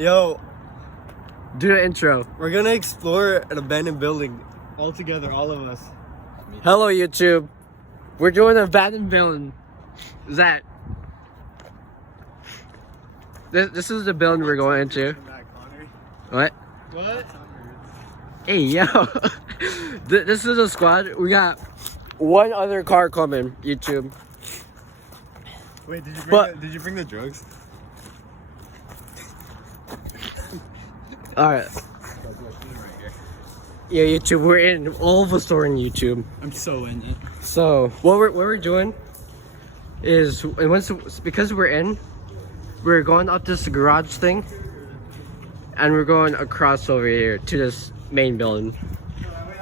Yo, do the intro. we're gonna explore an abandoned building all together, all of us. Hello, YouTube. We're doing an abandoned building. Zach. This is the building we're going into. What? What? Hey, yo. This is a squad. We got one other car coming, YouTube. Wait, did you bring the drugs? Alright. Yeah, YouTube, we're in. All of us are in YouTube. I'm so in it. So, what we're doing is, because we're in, we're going up this garage thing, and we're going across over here to this main building.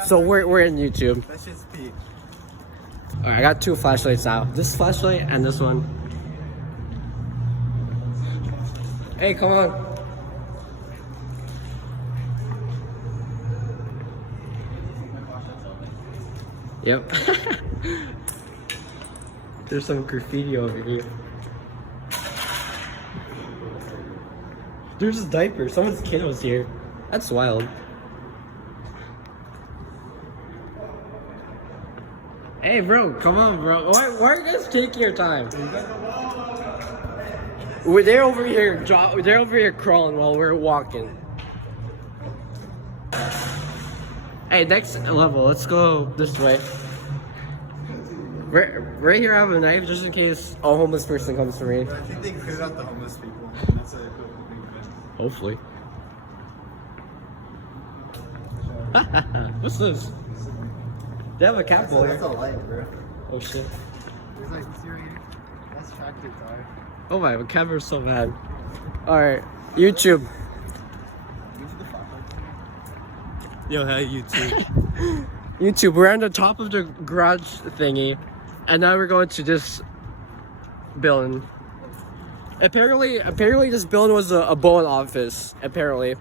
So we're in YouTube. That shit's peak. Alright, I got two flashlights now. This flashlight and this one. Hey, come on. Yep. There's some graffiti over here. There's a diaper. Someone's kid was here. That's wild. Hey, bro, come on, bro. Why are you guys taking your time? They're over here. They're over here crawling while we're walking. Hey, next level. Let's go this way. Right here, I have a knife just in case a homeless person comes for me. I think they cleared out the homeless people. That's a big event. Hopefully. What's this? They have a cat bowl That's here. a light, bro. Oh shit. There's like that's tractor tire. Oh my, the camera's so bad. Alright, YouTube. Yo, hey, YouTube. YouTube, we're on the top of the garage thingy, and now we're going to this building. Apparently this building was a Boeing office. Apparently.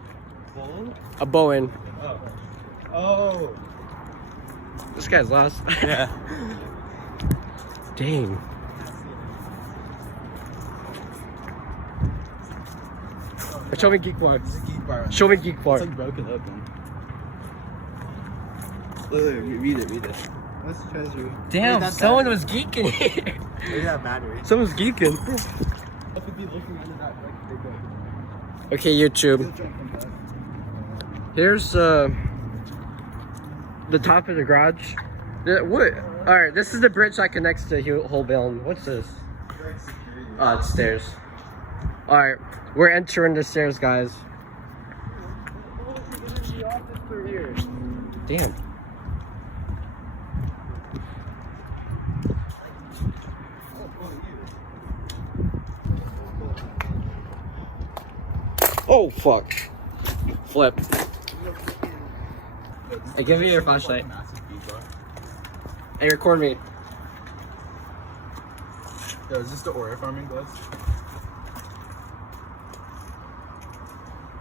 Boeing? A Boeing. Oh. This guy's lost. Yeah. Dang. Show me geek bar. It's a geek bar. Show me geek bar. It's like broken open. Read it. What's treasure? Damn, someone was geeking here. Look at that battery. Someone's geeking. I could be looking under that like big Okay, YouTube. Here's the top of the garage. What? All right, this is the bridge that connects to the whole building. What's this? Oh, it's stairs. All right, we're entering the stairs, guys. Damn. Oh fuck! Flip. Hey, give me your flashlight. Hey, record me. Yo, is this the Ora farming gloves?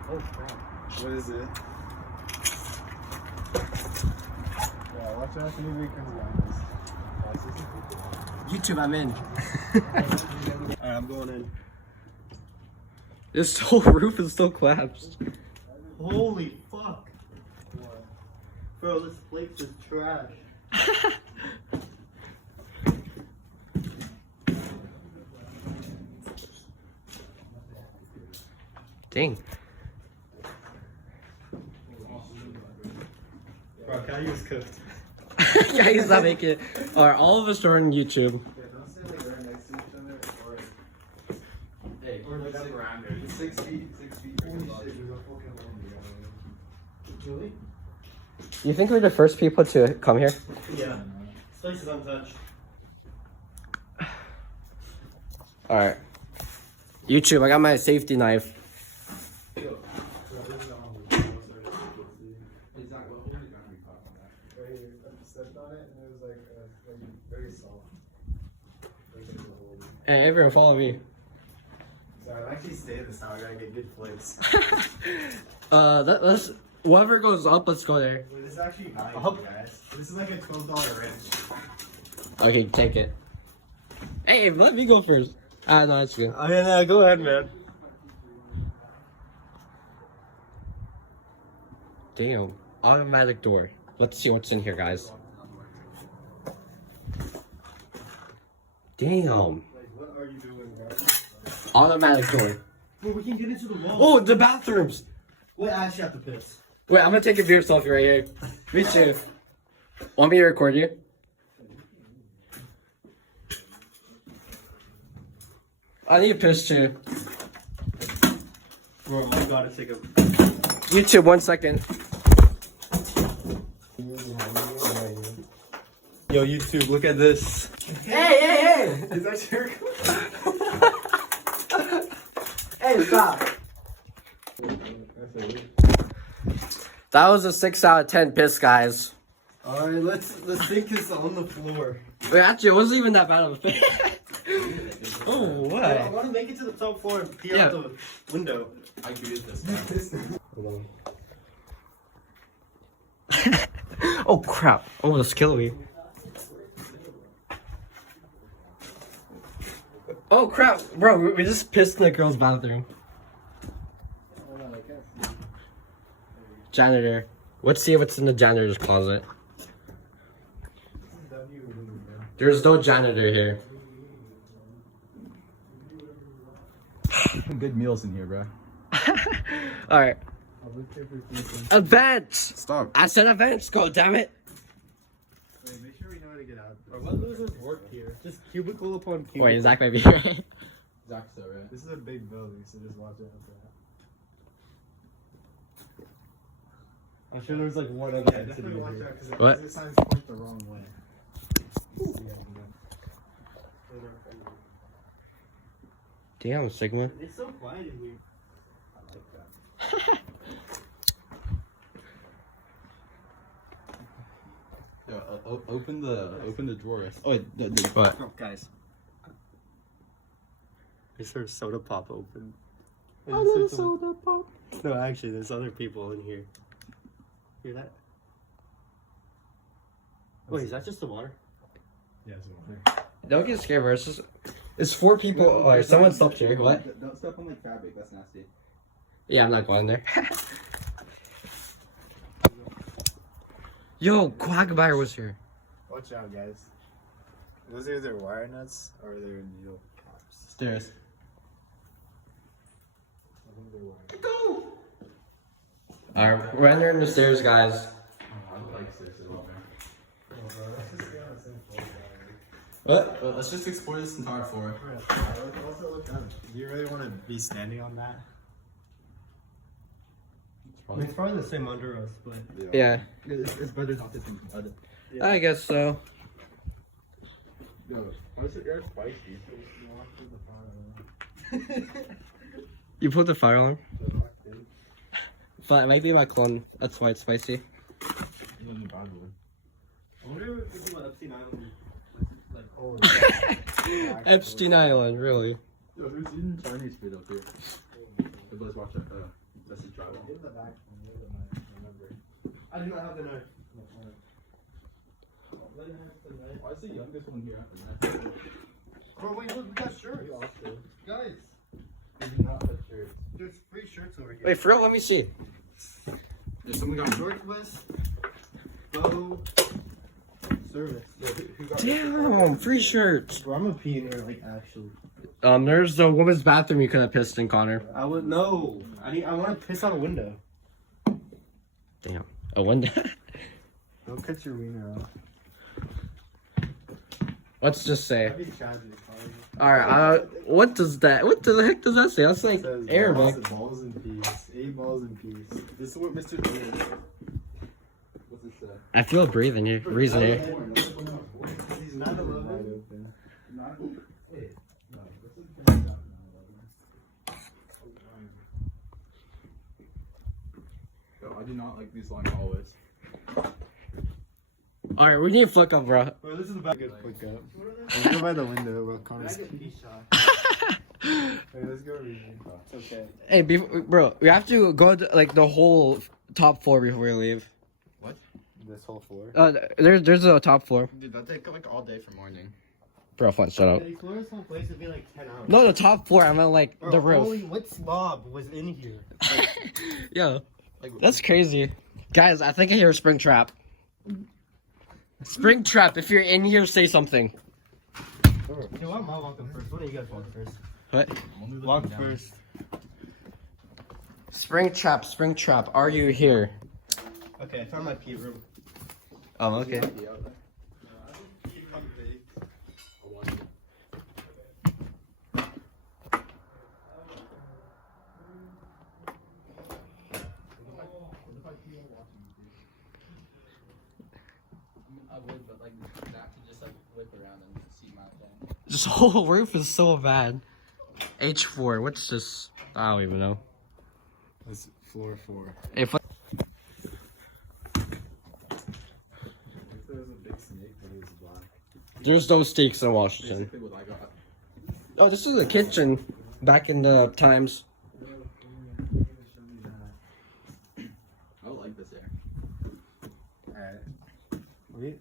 Oh crap. What is it? Yeah, watch out, maybe comes around this. YouTube, I'm in. Alright, I'm going in. This whole roof is still collapsed. Holy fuck. What? Bro, this place is trash. Dang. Bro, Caillou is cooked. Yeah, he's not making it. Alright, all of us are on YouTube. Yeah, don't say like right next to each other or like up around there. Just 6 feet. Really? You think we're the first people to come here? Yeah. This place is untouched. Alright. YouTube, I got my safety knife. Hey, everyone follow me. Sorry, I'm actually staying this time. I gotta get good flips. Let's whoever goes up, let's go there. Wait, this is actually nice, guys. This is like a $12 wrench. Okay, take it. Hey, let me go first. No, it's good. Oh yeah, no, go ahead, man. Damn. Automatic door. Let's see what's in here, guys. Damn. What are you doing, guys? Automatic door. Bro, we can get into the wall. Oh, the bathrooms. Wait, I actually have to piss. Wait, I'm gonna take a beer selfie right here. Me too. Want me to record you? I need a piss too. Bro, I gotta take a... YouTube, 1 second. Yo, YouTube, look at this. Hey! Is that your Hey, stop. That was a 6 out of 10 piss, guys. Alright, the sink is on the floor. Wait, actually, it wasn't even that bad of a piss. Oh, what? I want to make it to the top floor and pee out the window. I agree with this. Hold Oh, crap. Almost killed me. Oh, crap. Bro, we just pissed in the girl's bathroom. Janitor. Let's see what's in the janitor's closet. There's no janitor here. Good meals in here, bro. Alright. Events! Stop. I said events, go damn it. Wait, make sure we know how to get out. on. What losers work here? Just cubicle upon cubicle. Wait, Zach might be right. Zach's so right. This is a big building, so just watch out for that. I'm sure there's like one other Yeah, entity definitely watch in here. out because What? the signs point the wrong way. Damn, Sigma. It's so quiet in here. I like that. Yo, open the drawer. Oh, wait, What? Oh, guys. Is there a soda pop open? A little soda pop. No, actually, there's other people in here. Hear that? Wait, is that just the water? Yeah, it's water. Don't get scared, bro. It's 4 people. Or someone stopped here. What? Don't step on the fabric. That's nasty. Yeah, I'm not going there. Yo, Quagmire was here. Watch out, guys. Those are either wire nuts or they're needle caps. Stairs. I think they're wire. Go! Alright, we're entering the stairs, guys. I like stairs a lot, man. What? But let's just explore this entire floor. Also look down. Do you really want to be standing on that? I mean, it's probably the same under us, but Yeah, It's better not to think about it. I guess so. Yo, why is your air spicy? You put the fire alarm? But it might be my clone. That's why it's spicy. I wonder if it's about Epstein Island. Epstein Island, really? Yo, who's eating Chinese food up here? The boys watch it. This is driving. I do not have the knife. Why is the youngest one here after that? Bro, wait, look, we got shirts. Guys, They do not have shirts. there's free shirts over here. Wait, for real? Let me see. There's someone got shorts. Northwest Bow Service. Who got Damn, free shirts. Bro, I'm gonna pee in here, like, actually. There's the woman's bathroom you could have pissed in, Connor. I would, no. I want to piss out a window. Damn. A window. Don't cut your wiener off. Let's just say. That'd be tragic, Alright, what does that? What the heck does that say? That's like Arabic. Balls in peace. 8 balls in peace. This is what Mr. D is. What's this say? I feel breathing here. Reason here. He's not alone. Yo, I do not like these long hallways. Alright, we need to flick up, bro. Bro, this is about good Like- quick up. Let's go by the window real Let's calm. get a pee shot. Hey, let's go read. It's okay. Hey, bro, we have to go to, like, the whole top floor before we leave. This whole floor. There's a top floor. Dude, that'll take like all day from morning. Bro, fine, shut up. If you explore this whole place, it'd be like 10 hours. No, the top floor, I meant, like, Bro, the roof. Holy, what slob was in here? Yo, that's crazy. Guys, I think I hear a spring trap. Spring trap, if you're in here, say something. Yo, I'm walking first. What do you guys walk first? What? Walk first. Spring trap, are you here? Okay, I found my pee room. Oh, okay. I would, but like not to just like whip around and see my thing. This whole roof is so bad. H4, what's this? I don't even know. That's floor 4. If If there was a big snake, then it was black. there's no steaks in Washington. Basically what I got. Oh, this is a kitchen back in the times. I don't like this air. Alright. Wait.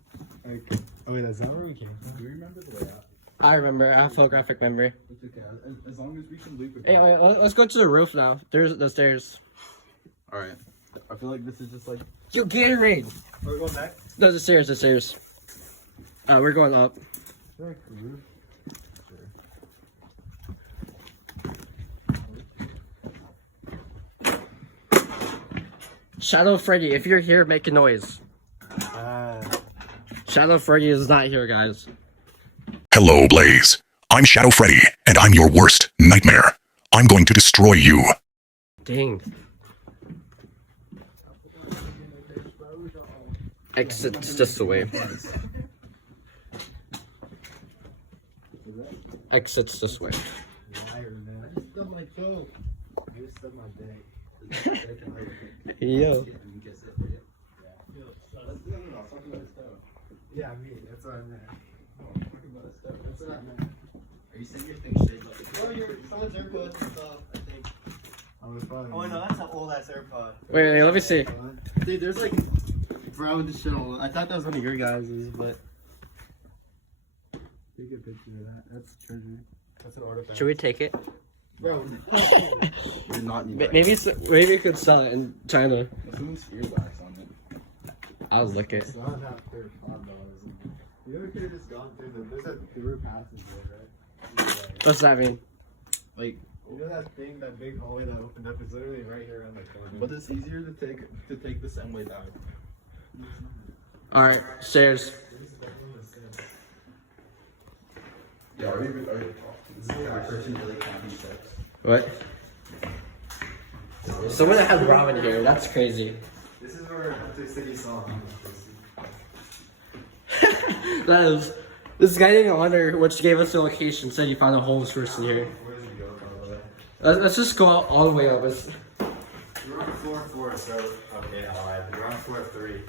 Oh wait, that's not where we came from. Do you remember the layout? I remember, I have photographic memory. It's okay. As long as we can loop it. Hey, wait, let's go to the roof now. There's the stairs. Alright. I feel like this is just like. Yo, Gatorade! We're going back? No, the stairs. We're going up. Like roof? Shadow Freddy, if you're here, make a noise. Shadow Freddy is not here, guys. Hello, Blaze. I'm Shadow Freddy, and I'm your worst nightmare. I'm going to destroy you. Dang. Exits this way. Exits this way. Liar, man. I just stubbed my toe. I just stubbed my dick. Yo. Yeah, I mean, that's what I meant. That's what I meant. Are you saying your thing shaped like a Oh, someone's AirPods and stuff, I think. I was probably. Oh, no, that's an old ass AirPod. Wait, let me see. Dude, there's like. Bro, this shit all. I thought that was one of your guys's, but. Take a picture of that. That's treasure. That's an artifact. Should we take it? Bro, You're not need Maybe we could sell it in China. Assuming spear wax on it. I'll look it. It's not that for $5. You ever could have just gone through the. There's a through passage there, right? What's that mean? Like, You know that thing, that big hallway that opened up is literally right here around the corner. but it's easier to take the same way down. Alright, stairs. Yeah, are you this is a person really counting steps. What? Someone that has ramen here, that's crazy. This is where the city saw him. That is. This guy didn't honor which gave us the location, said he found a homeless person here. Where did he go, probably? Let's just go out all the way up. You're on floor 4, so. Okay, alright. You're on floor 3.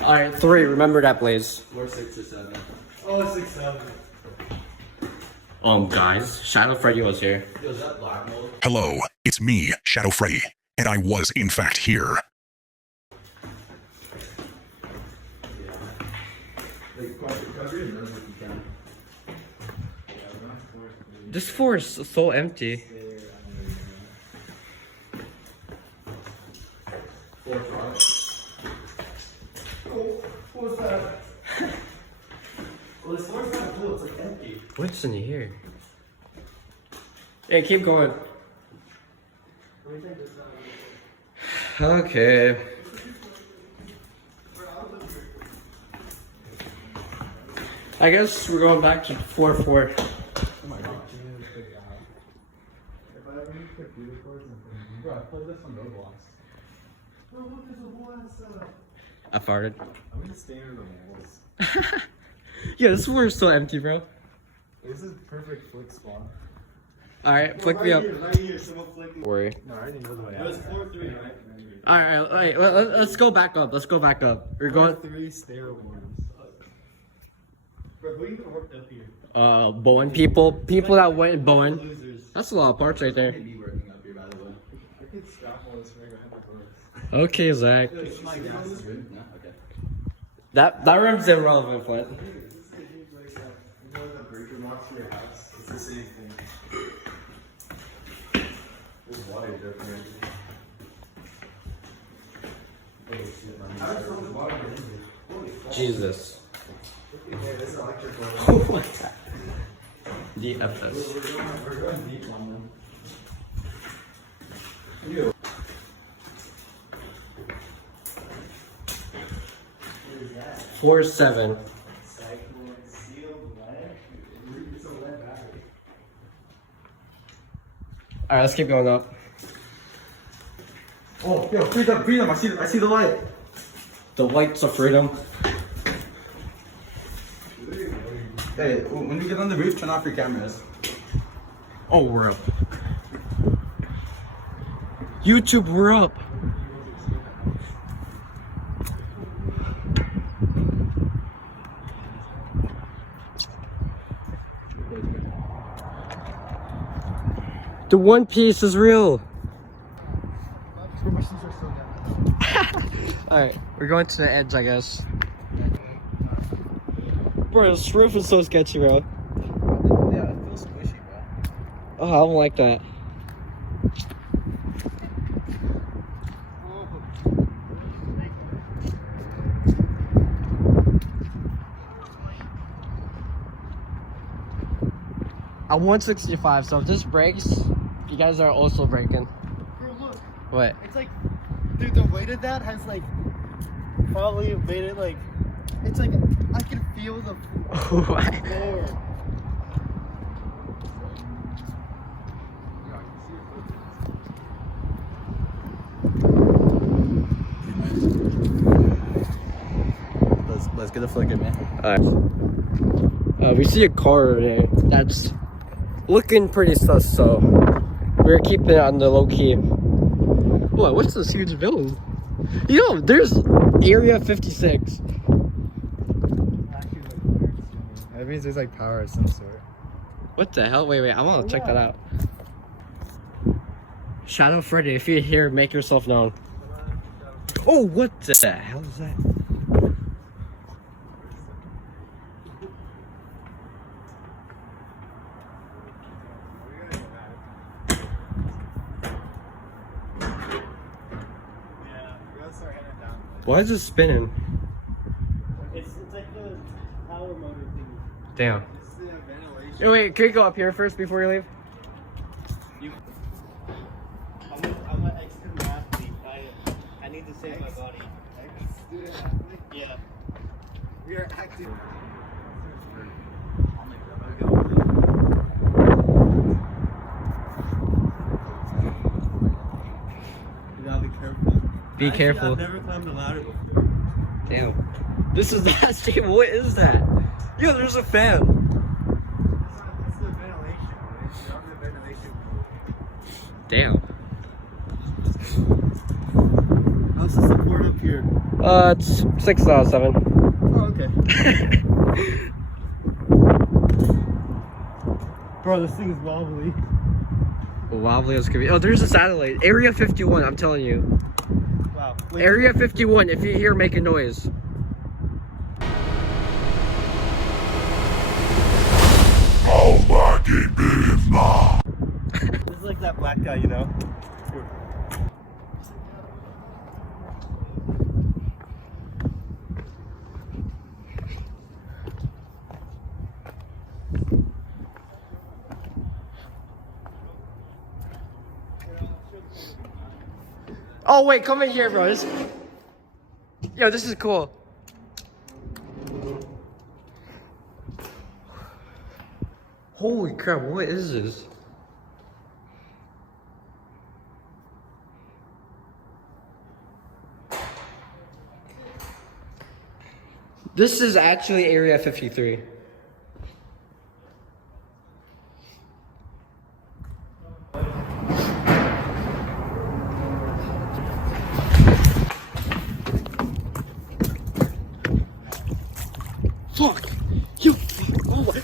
Alright, 3, remember that, Blaze. Floor 6 or 7. Oh, 6, 7. Guys, Shadow Freddy was here. Yo, is that black mold? Hello, it's me, Shadow Freddy, and I was in fact here. Like, cover your nose if you can. This floor is so empty. Floor 5. what's that? Well, this floor's kind of cool. It's like empty. What's in here? Yeah, keep going. Okay. I guess we're going back to floor 4. Oh my god. If I ever need computer course, Bro, I played this on Roblox. bro, look, there's a whole ass I farted. I'm gonna stay under the walls. Yeah, this floor is still empty, bro. This is perfect flick spot. Alright, flick me up. Right here, someone flicked. Worry. No, I already know the way It was floor 3, right? Alright, let's go back up. Let's go back up. We're going. 3 stair wars. Bro, who even worked up here? Bowen people. People that went in Bowen. Losers. That's a lot of parts right there. Be working up here, by the way. I could stop all this ring. I have my doors. Okay, Zach. It's my gas is good. No? Okay. That room's irrelevant, but. This is a huge like that. You know the breaker box for your house? It's the same thing. There's water different. Jesus. This is electrical. Oh my god. DFS. We're going deep on them. 4-7. Alright, let's keep going up. Oh, yo, freedom! I see the light. The lights of freedom. Hey, when we get on the roof, turn off your cameras. Oh, we're up. YouTube, we're up. The One Piece is real. Alright, we're going to the edge, I guess. Bro, this roof is so sketchy, bro. Yeah, it feels squishy, bro. Oh, I don't like that. I'm 165, so if this breaks, you guys are also breaking. Bro, look. What? It's like, dude, the weight of that has like probably made it like, it's like, I can feel the floor. Let's get a flick at me. Alright. We see a car there that's looking pretty sus, so we're keeping it on the low key. What? What's this huge building? Yo, there's Area 56. That means there's like power of some sort. What the hell? Wait, I want to check that out. Shadow Freddy, if you're here, make yourself known. Oh, what the hell is that? Why is it spinning? It's like the power motor thing. Damn. Hey, wait, can we go up here first before you leave? I'm an ex-student athlete. I need to save my body. Ex-student athlete? Yeah. We are active. You gotta be careful. Be careful. I've never climbed a ladder before. Damn. This is not stable. What is that? Yo, there's a fan. That's the ventilation. It's not the ventilation. Damn. How's the support up here? It's 6 out of 7. Oh, okay. Bro, this thing is wobbly. Wobbly as could be. Oh, there's a satellite. Area 51, I'm telling you. Wow. Area 51, if you're here, make a noise. This is like that black guy, you know? Oh, wait, come in here, bro. Yo, this is cool. Holy crap, what is this? This is actually Area 53. Fuck! You! Oh my!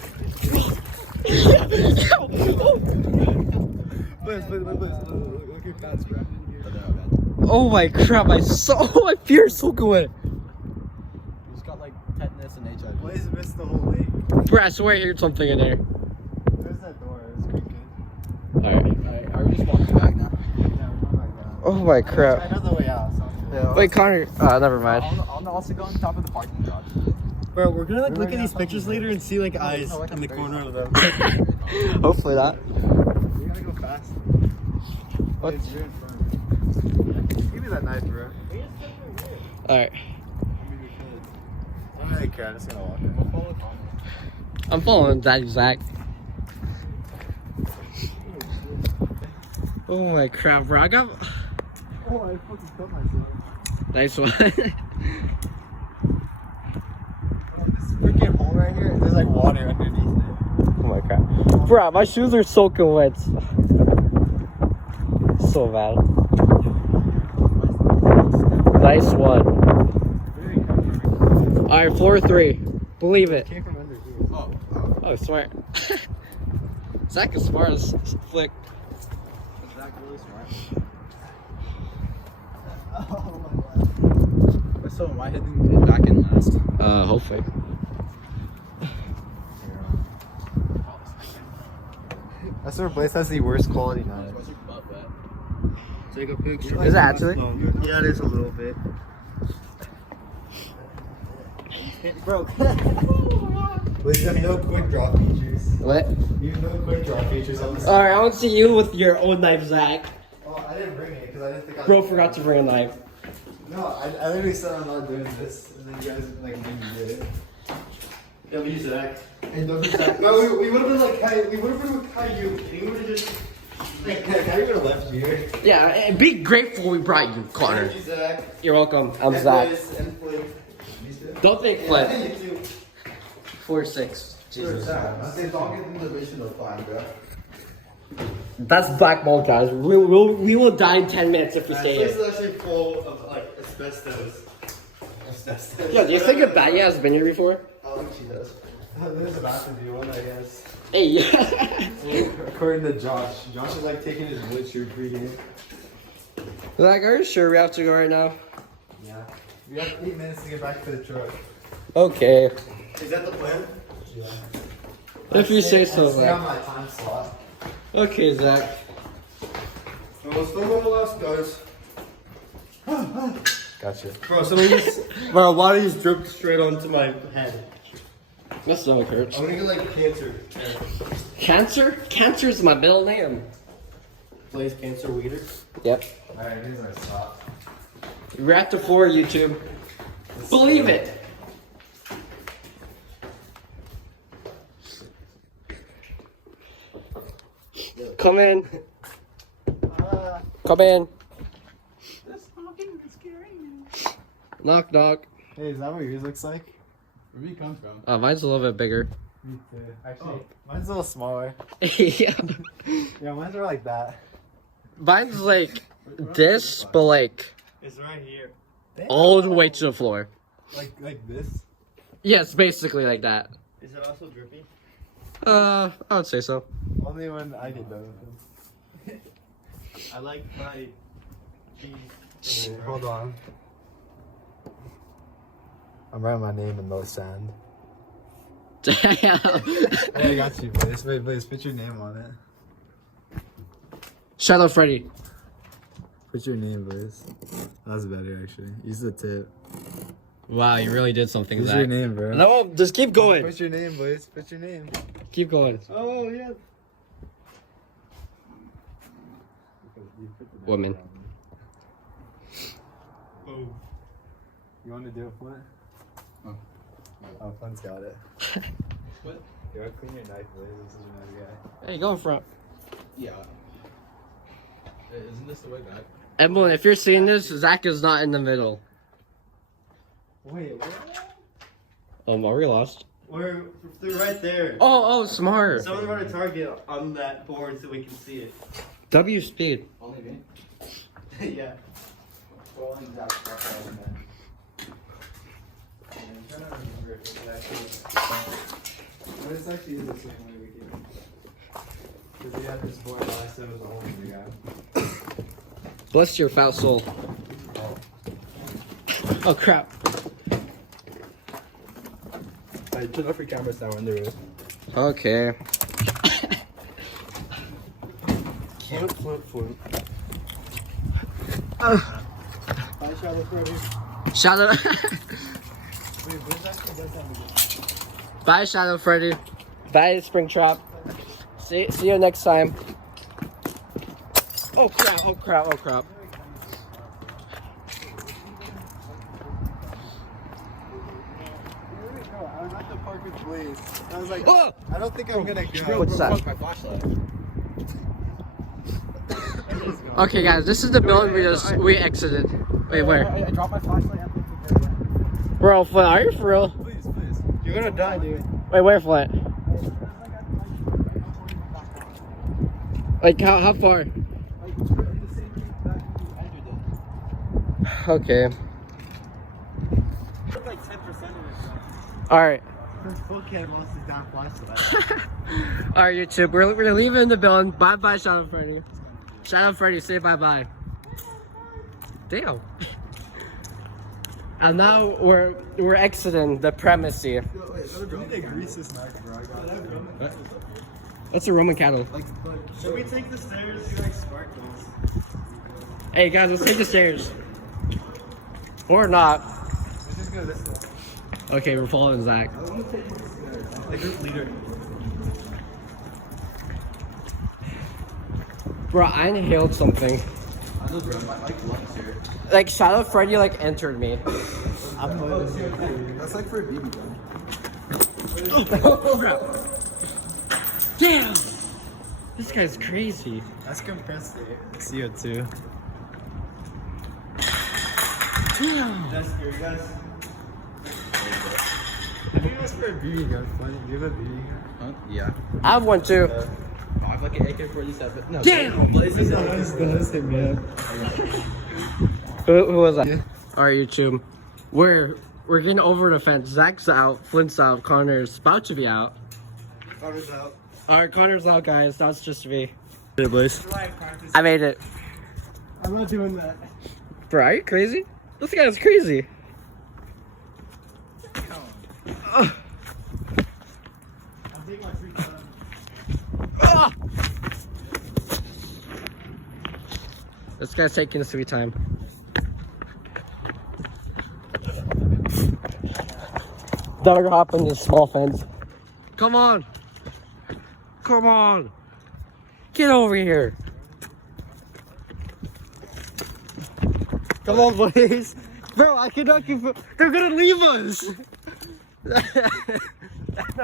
Look at that, bro. Oh my crap! I feel so good. He's got like tetanus and HIV. Blaze missed the whole lake. Bro, I swear I heard something in there. There's that door. It's creaking. Alright. Alright, are we just walking back now? Yeah, we're going back down. Oh my crap. I know the way out, so I'm good. Yeah, Wait, Connor. Never mind. I'll also go on top of the parking garage. Bro, we're gonna like look at these pictures later and see like eyes in the corner of them. Hopefully not. We gotta go fast. What? Give me that knife, bro. Alright. I don't really care. I'm just gonna walk in. I'm following Zach. Oh my crap, bro. I got. Oh, I fucking killed myself. Nice one. Oh, this freaking hole right here. There's like water underneath it. Oh my crap. Bro, my shoes are soaking wet. So bad. Nice one. Alright, floor 3. Believe it. Came from under here. Oh, smart. Zach is smart as flick. Zach really smart. Oh my god. So am I heading back in last? Hopefully. I swear place has the worst quality knife. Take a picture. Is it actually? Yeah, it is a little bit. Bro. Please have no quick draw features. What? Even no quick draw features on this. Alright, I want to see you with your own knife, Zach. Well, I didn't bring it because I didn't think I Bro forgot to bring a knife. No, I literally said I'm not doing this, and then you guys like didn't do it. Yeah, we use that. And don't exactly. No, we would have been like Caillou. We would have been with Caillou. We would have just like Caillou would have left you. Yeah, and be grateful we brought you, Connor. Thank you, Zach. You're welcome. I'm And Zach. Liz and Flip. Don't think Yeah, Flip. you too. 4-6. Sure, Zach. I say don't get in the mission of fine, bro. That's black mold, guys. We will die in 10 minutes if we stay This here. is actually full of like asbestos. Asbestos. Yo, do you think a Batty has been here before? I think she does. There's about to do one, I guess. Hey, yeah. According to Josh. Josh is like taking his wood shoot pregame. Like, are you sure we have to go right now? Yeah. We have 8 minutes to get back to the truck. Okay. Is that the plan? Yeah. If you say so, Stay on Zach. my time slot. Okay, Zach. Well, still on the last, guys. Gotcha. Bro, some of these, bro, a lot of these dripped straight onto my head. That stomach hurts. I'm gonna get like cancer. Cancer? Cancer is my middle name. Plays cancer weeder. Yep. Alright, here's our stop. We're at the floor, YouTube. Believe it. Come in. Come in. Knock, knock. Hey, is that what yours looks like? Where do you come from? Mine's a little bit bigger. Me too. Actually, mine's a little smaller. Yeah. Yeah, mine's are like that. Mine's like this, but like It's right here. all the way to the floor. Like this? Yes, basically like that. Is it also drippy? I would say so. Only when I get done with them. I like my cheese. Hold on. I'm writing my name in no sand. Damn. Hey, I got you, Blaze. Wait, Blaze, put your name on it. Shadow Freddy. Put your name, Blaze. That's better, actually. Use the tip. Wow, you really did something. Use your name, bro. No, just keep going. Put your name, Blaze. Put your name. Keep going. Oh, yeah. Woman. Oh. You want to do it, Flint? Oh. Oh, Flint's got it. What? Yo, clean your knife, Blaze. This is your nice guy. Hey, go in front. Yeah. Isn't this the way back? Emily, if you're seeing this, Zach is not in the middle. Wait, what? Are we lost? They're right there. Oh, smart. Someone wrote a target on that board so we can see it. W speed. Only me? Yeah. Well, Zach's stuff out in there. I'm trying to remember if it's actually... But it's actually the same way we did it. Because we had this board last time, it was a whole new guy. Bless your foul soul. Oh crap. Alright, turn off your cameras now in the room. Okay. Flip. I Shadow Freddy. Shadow. Wait, where's actually does have a Bye, Shadow Freddy. Bye, Springtrap. See you next time. Oh crap! Oh crap! Oh crap! I was at the park with Blaze. I was like, Oh! I don't think I'm gonna go. What's that? My flashlight. Okay, guys, this is the building we exited. Wait, where? I dropped my flashlight. Bro, Flint, are you for real? Please, please. You're gonna die, dude. Wait, where, Flint? Like, how far? Okay. Like 10% of it. Alright. Okay, lost his damn flashlight. Alright, YouTube, we're leaving the building. Bye-bye, Shadow Freddy. Shadow Freddy, say bye-bye. Damn. And now we're exiting the premise here. What's a Roman cattle? Should we take the stairs? You like sparkles. Hey guys, let's take the stairs. Or not. Let's just go this way. Okay, we're following Zach. The group leader. Bro, I inhaled something. I know, bro. My lungs here. Like Shadow Freddy like entered me. That's like for a BB gun. Oh crap. Damn! This guy's crazy. That's compressed CO2. That's scary, guys. I think it was for a BB gun. Funny. Do you have a BB gun? Huh? Yeah. I have one too. I have like an AK-47. No. Damn! Blaze is Who was that? Yeah. Alright, YouTube. We're getting over the fence. Zach's out, Flint's out, Connor's about to be out. Connor's out. Alright, Connor's out, guys. That's just me. Hey, boys. I made it. I'm not doing that. Bro, are you crazy? This guy's crazy. I'll take my free time. Ah! This guy's taking his sweet time. Dog hop on this small fence. Come on. Come on. Get over here. Come on, boys. Bro, I cannot keep. They're gonna leave us. No,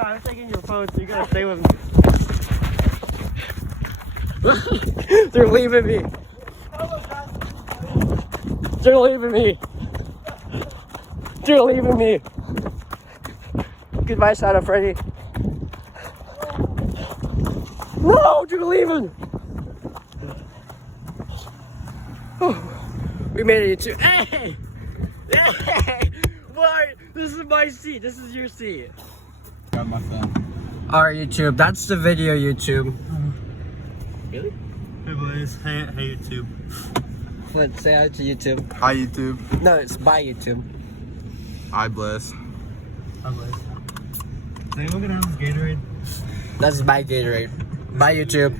I'm taking your phone, so you gotta stay with me. They're leaving me. They're leaving me. They're leaving me. Goodbye, Shadow Freddy. No, they're leaving. Oh, we made it to. Hey! Hey! What? This is my seat. This is your seat. Grab my phone. Alright, YouTube. That's the video, YouTube. Really? Hey, boys. Hey, YouTube. Flint, say hi to YouTube. Hi, YouTube. No, it's bye, YouTube. Hi, Bless. Hi, Bless. Is anyone gonna have this Gatorade? That's bye, Gatorade. Bye, YouTube.